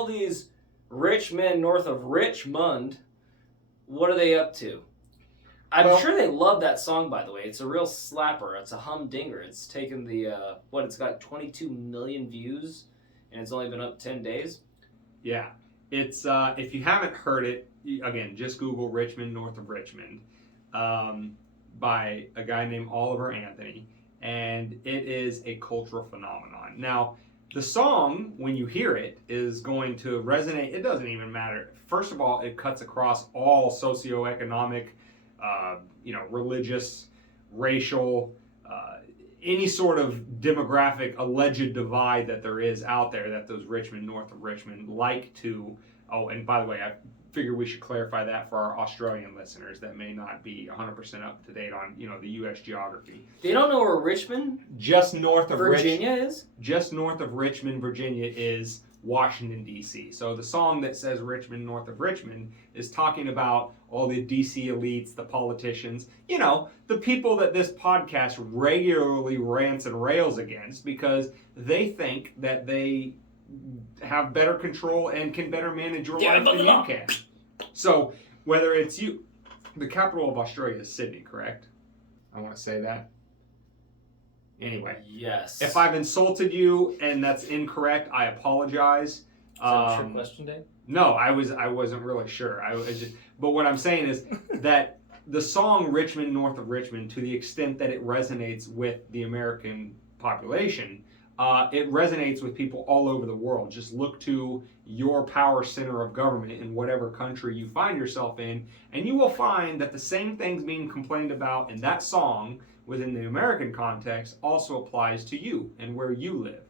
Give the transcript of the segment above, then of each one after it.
all these rich men north of Richmond, what are they up to? I'm sure they love that song, by the way. It's a real slapper. It's a humdinger. It's taken it's got 22 million views, and it's only been up 10 days. Yeah. It's, if you haven't heard it, again, just Google Richmond North of Richmond by a guy named Oliver Anthony, and it is a cultural phenomenon. Now, the song, when you hear it, is going to resonate. It doesn't even matter. First of all, it cuts across all socioeconomic, religious, racial, any sort of demographic alleged divide that there is out there that those Richmond North of Richmond like to. Oh, and by the way, I figure we should clarify that for our Australian listeners that may not be 100% up to date on the U.S. geography. They don't know where Richmond, just north of Virginia is. Just north of Richmond, Virginia is Washington, D.C. So the song that says Richmond North of Richmond is talking about all the D.C. elites, the politicians, the people that this podcast regularly rants and rails against because they think that they have better control and can better manage your life than you can. So whether it's you, the capital of Australia is Sydney, correct? I want to say that. Anyway. Yes. If I've insulted you and that's incorrect, I apologize. Is that a trick question, Dave? No, I wasn't really sure. But what I'm saying is that the song Richmond North of Richmond, to the extent that it resonates with the American population, it resonates with people all over the world. Just look to your power center of government in whatever country you find yourself in, and you will find that the same things being complained about in that song within the American context also applies to you and where you live.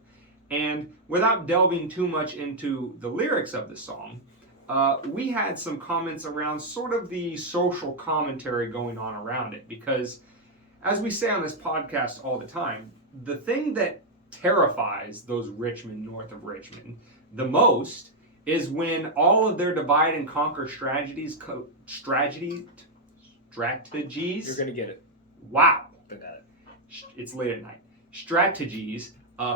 And without delving too much into the lyrics of the song, we had some comments around sort of the social commentary going on around it. Because, as we say on this podcast all the time, the thing that terrifies those Richmond North of Richmond the most is when all of their divide and conquer strategies. You're gonna get it. Wow. I got it. It's late at night. Strategies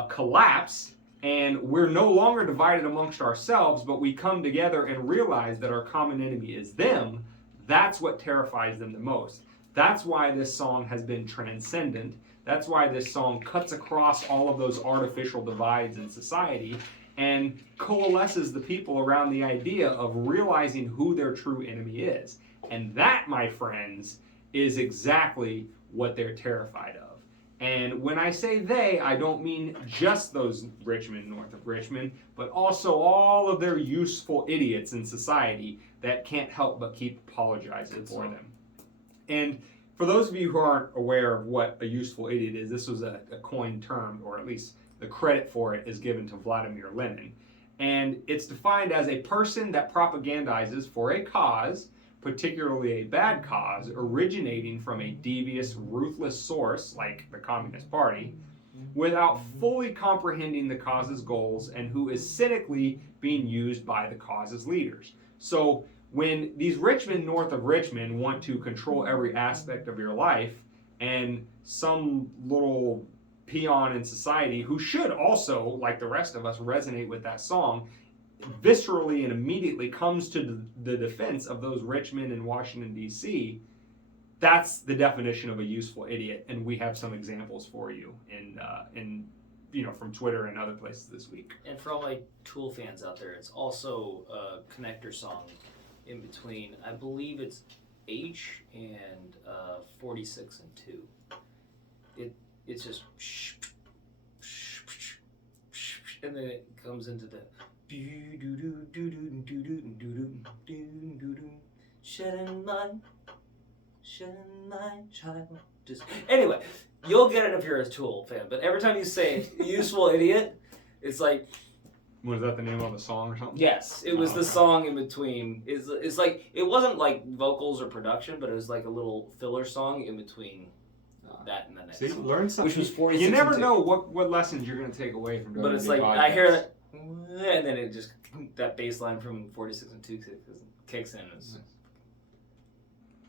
collapse, and we're no longer divided amongst ourselves, but we come together and realize that our common enemy is them. That's what terrifies them the most. That's why this song has been transcendent. That's why this song cuts across all of those artificial divides in society and coalesces the people around the idea of realizing who their true enemy is. And that, my friends, is exactly what they're terrified of. And when I say they, I don't mean just those Richmond North of Richmond, but also all of their useful idiots in society that can't help but keep apologizing for them. And for those of you who aren't aware of what a useful idiot is, this was a coined term, or at least the credit for it is given to Vladimir Lenin. And it's defined as a person that propagandizes for a cause, particularly a bad cause, originating from a devious, ruthless source like the Communist Party, without fully comprehending the cause's goals and who is cynically being used by the cause's leaders. So when these Richmond North of Richmond want to control every aspect of your life, and some little peon in society who should also, like the rest of us, resonate with that song, viscerally and immediately comes to the defense of those Richmond and Washington, D.C., that's the definition of a useful idiot, and we have some examples for you in from Twitter and other places this week. And for all my Tool fans out there, it's also a connector song in between, I believe it's H and 46 and 2. It's just and then it comes into the shedding light, child. Just anyway, you'll get it if you're a Tool fan. But every time you say "useful idiot," it's like. Was that the name of the song or something? Yes, it was the song in between. It's like it wasn't like vocals or production, but it was like a little filler song in between that and the next. See, song, learn something. Which was 46. You never know what lessons you're going to take away from. But it's like podcasts. I hear that, and then it just that bass line from 46 and 2 kicks in.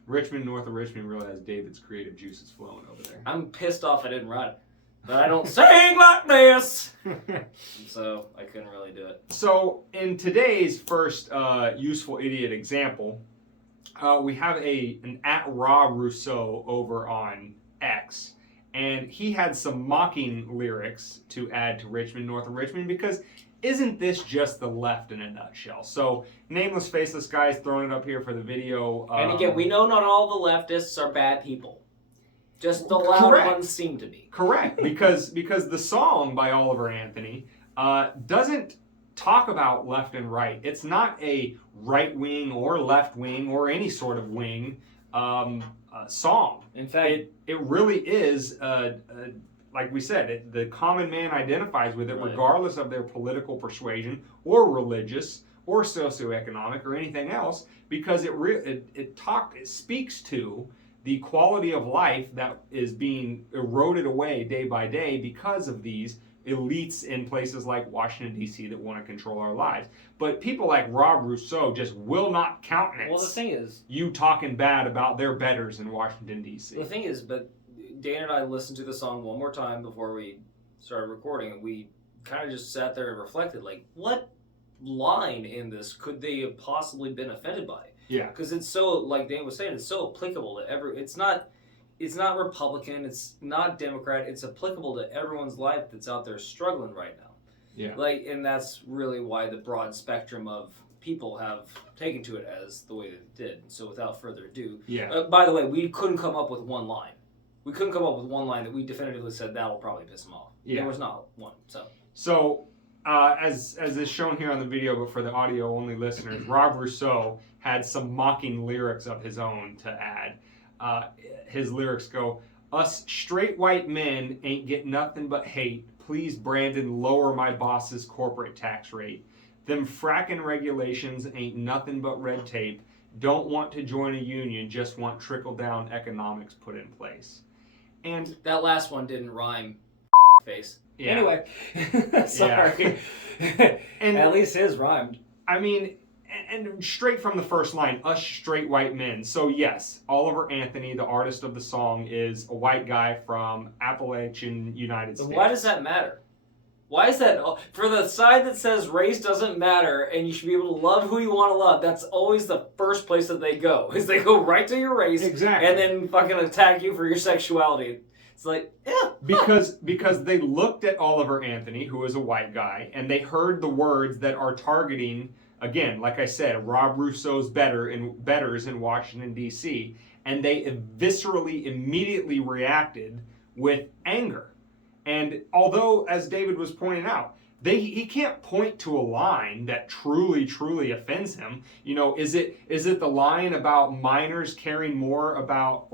Richmond North of Richmond really has David's creative juices flowing over there. I'm pissed off I didn't write it. but I don't sing like this. So I couldn't really do it. So in today's first useful idiot example, we have an @RawRousseau over on X, and he had some mocking lyrics to add to Men North of Richmond, because isn't this just the left in a nutshell? So nameless, faceless guys throwing it up here for the video. And again, we know not all the leftists are bad people. Just the loud ones seem to be. Correct, because the song by Oliver Anthony doesn't talk about left and right. It's not a right wing or left wing or any sort of wing song. In fact, it really is, like we said, the common man identifies with it, regardless of their political persuasion or religious or socioeconomic or anything else, because it speaks to the quality of life that is being eroded away day by day because of these elites in places like Washington, D.C. that want to control our lives. But people like Rousseau just will not countenance. Well, the thing is, you talking bad about their betters in Washington, D.C. The thing is, but Dane and I listened to the song one more time before we started recording, and we kind of just sat there and reflected, like, what line in this could they have possibly been offended by? Yeah. Because it's so, like Dane was saying, it's so applicable to it's not Republican, it's not Democrat, it's applicable to everyone's life that's out there struggling right now. Yeah. Like, and that's really why the broad spectrum of people have taken to it as the way that they did. So without further ado, by the way, we couldn't come up with one line. We couldn't come up with one line that we definitively said that'll probably piss them off. Yeah. There was not one. So as is shown here on the video, but for the audio-only listeners, Rousseau had some mocking lyrics of his own to add. His lyrics go, "Us straight white men ain't get nothing but hate. Please, Brandon, lower my boss's corporate tax rate. Them fracking regulations ain't nothing but red tape. Don't want to join a union, just want trickle-down economics put in place." And that last one didn't rhyme, face. Yeah. Anyway, sorry. And at least his rhymed. I mean, and straight from the first line, us straight white men. So yes, Oliver Anthony, the artist of the song, is a white guy from Appalachian, United States. Why does that matter? Why is that? For the side that says race doesn't matter and you should be able to love who you want to love, that's always the first place that they go. Is they go right to your race, exactly, and then fucking attack you for your sexuality. It's like, yeah. Because they looked at Oliver Anthony, who is a white guy, and they heard the words that are targeting, again, like I said, Rousseau's betters in Washington, D.C., and they viscerally, immediately reacted with anger. And although, as David was pointing out, he can't point to a line that truly, truly offends him. You know, is it the line about minors caring more about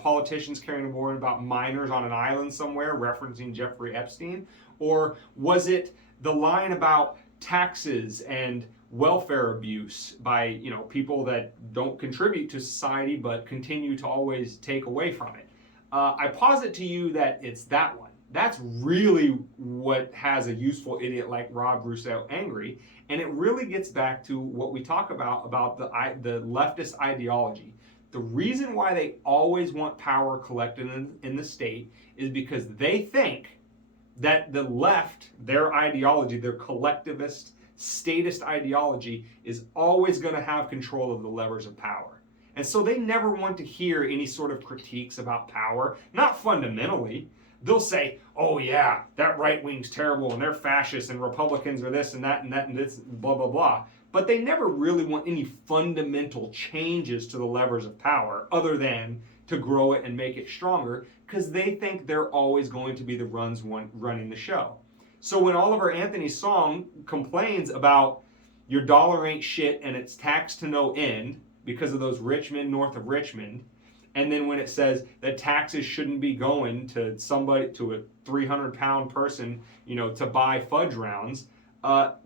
politicians caring more about minors on an island somewhere, referencing Jeffrey Epstein? Or was it the line about taxes and welfare abuse by, you know, people that don't contribute to society but continue to always take away from it? I posit to you that it's that one. That's really what has a useful idiot like Rousseau angry, and it really gets back to what we talk about the leftist ideology. The reason why they always want power collected in the state is because they think that the left, their ideology, their collectivist, statist ideology, is always going to have control of the levers of power. And so they never want to hear any sort of critiques about power, not fundamentally. They'll say, oh yeah, that right wing's terrible and they're fascists and Republicans are this and that and that and this, blah, blah, blah. But they never really want any fundamental changes to the levers of power other than to grow it and make it stronger, because they think they're always going to be the ones running the show. So when Oliver Anthony's song complains about your dollar ain't shit and it's taxed to no end because of those rich men north of Richmond, and then when it says that taxes shouldn't be going to somebody, to a 300-pound person, you know, to buy fudge rounds,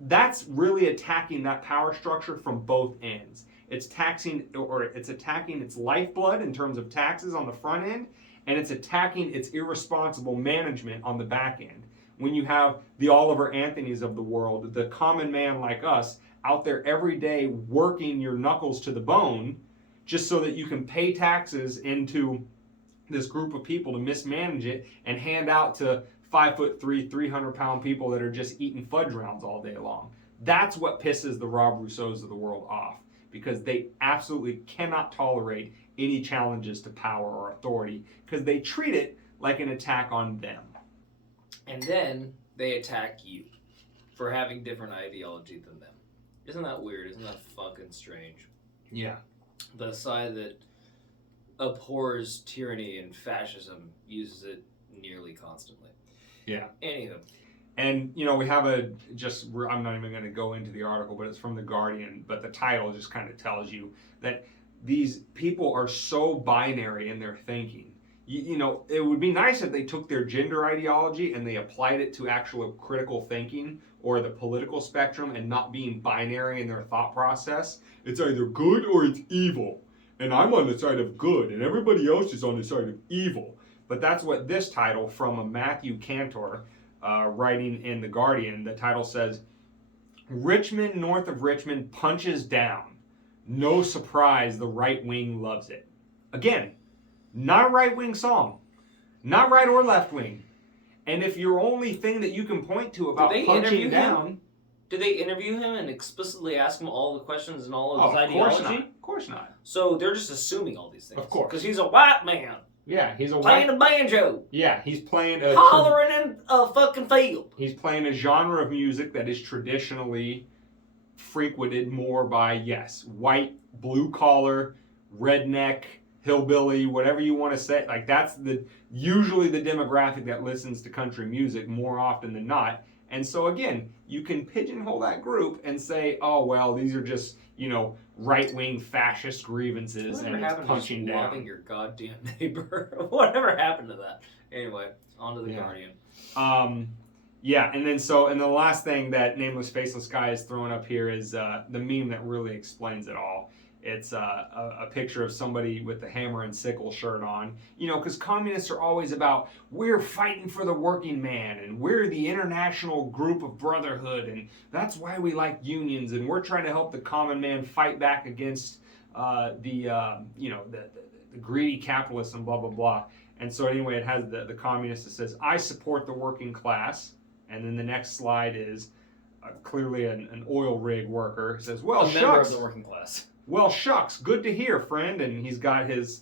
that's really attacking that power structure from both ends. It's attacking its lifeblood in terms of taxes on the front end, and it's attacking its irresponsible management on the back end. When you have the Oliver Anthonys of the world, the common man like us, out there every day working your knuckles to the bone, just so that you can pay taxes into this group of people to mismanage it and hand out to 5'3", 300-pound people that are just eating fudge rounds all day long. That's what pisses the Rob Rousseaus of the world off, because they absolutely cannot tolerate any challenges to power or authority, because they treat it like an attack on them. And then they attack you for having different ideology than them. Isn't that weird? Isn't that fucking strange? Yeah. The side that abhors tyranny and fascism uses it nearly constantly. Yeah. Anywho. And, we have I'm not even going to go into the article, but it's from The Guardian, but the title just kind of tells you that these people are so binary in their thinking. It would be nice if they took their gender ideology and they applied it to actual critical thinking or the political spectrum and not being binary in their thought process. It's either good or it's evil. And I'm on the side of good, and everybody else is on the side of evil. But that's what this title from a Matthew Cantor, writing in The Guardian, the title says, Men North of Richmond punches down. No surprise, the right wing loves it. Again, not a right wing song. Not right or left wing. And if your only thing that you can point to about punching down... Did they interview him and explicitly ask him all the questions and all of his ideology? Of course not. So they're just assuming all these things. Of course. Because he's a white man. Yeah, he's playing a banjo. Yeah, he's playing hollering in a fucking field. He's playing a genre of music that is traditionally frequented more by, yes, white, blue collar, redneck, hillbilly, whatever you want to say. Like, that's usually the demographic that listens to country music more often than not. And so again, you can pigeonhole that group and say, oh well, these are just, right-wing fascist grievances and it's punching down. Loving your goddamn neighbor. Whatever happened to that? Anyway, on to the Guardian. Yeah, and then the last thing that Nameless Faceless Guy is throwing up here is the meme that really explains it all. It's a picture of somebody with the hammer and sickle shirt on. Because communists are always about, we're fighting for the working man, and we're the international group of brotherhood, and that's why we like unions, and we're trying to help the common man fight back against the greedy capitalists and blah, blah, blah. And so anyway, it has the communist that says, I support the working class. And then the next slide is clearly an oil rig worker. It says, well, a member of the working class. Well, shucks, good to hear, friend. And he's got his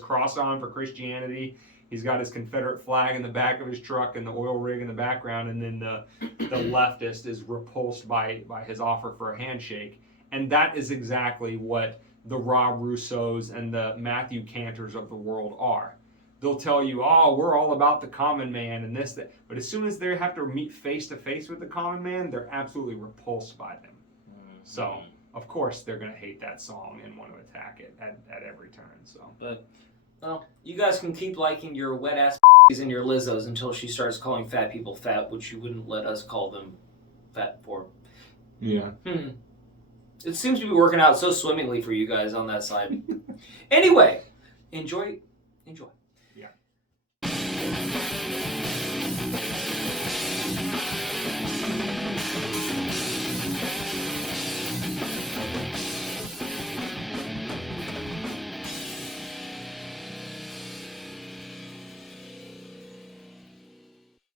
cross on for Christianity. He's got his Confederate flag in the back of his truck and the oil rig in the background. And then the leftist is repulsed by his offer for a handshake. And that is exactly what the Rob Rousseaus and the Matthew Cantors of the world are. They'll tell you, oh, we're all about the common man and this, that. But as soon as they have to meet face to face with the common man, they're absolutely repulsed by them. Mm-hmm. So, of course, they're going to hate that song and want to attack it at every turn. So, but, well, you guys can keep liking your wet-ass and your Lizzos until she starts calling fat people fat, which you wouldn't let us call them fat for. Yeah. It seems to be working out so swimmingly for you guys on that side. Anyway, enjoy.